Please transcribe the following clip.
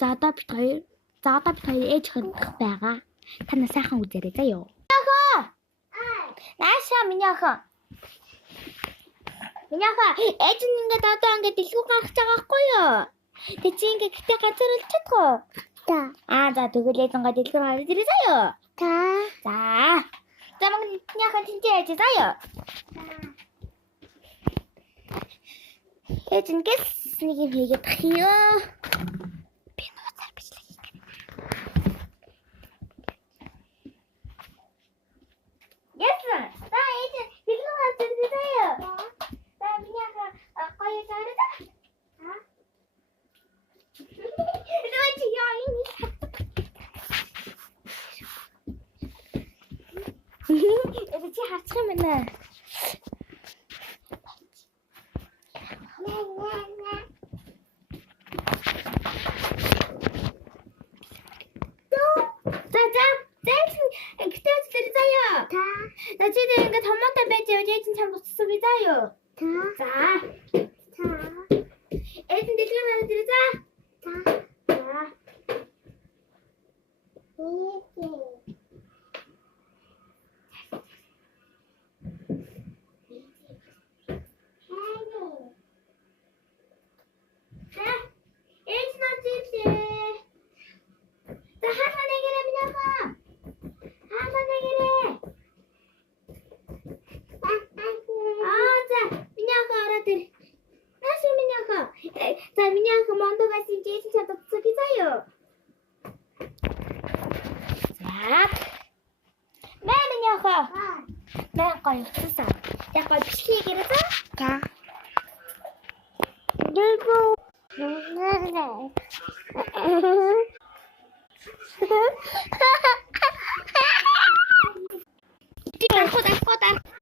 За одоо бид хоёр ээж хандах байгаа. Та нас сайхан үзээрэй заяа. Нааша минийхөө. Ээж нь ингээд одоо ингээд дэлгүүр гаргаж байгаа байхгүй юу? Тэг чи ингээд гэтээ ганцаар л чадах. Та. За тэгвэл ээж ингээд дэлгүүр гаргаж ирээ заяа. Та. За. За минийхөө тэнцээ ээж заяа. Ээж ингээд нэг юм хийгээд тахиё. Би нууцаар бичлэг хийх. Яасан? За ээж дэлгүүр гаргаж ирээ заяа. За минийхөө гоё сараа. Давайте я ini. Это чи харчих юм байна. Гэтээ тэр заяа. Та. За чи тэр ингээд томоотой байж явж ээж нь чам буцсан би заяа. Та. За. Та. Ээж нь дэлгүүр гараад ирээ за. Та. За. Ээж над ирлээ. За хаана нэгэрэ минийхөө. Хаана нэгэрэ. За минийхөө ороод ир. Нааш минийхөө. За минийхөө мондогоос ээж нь чадчихсан би заяа. За. Минийхөө. Мэн гоё утсан. Яг гоё бичлэг хийгээрэй за. Та. Дөрөв. Ти гарах.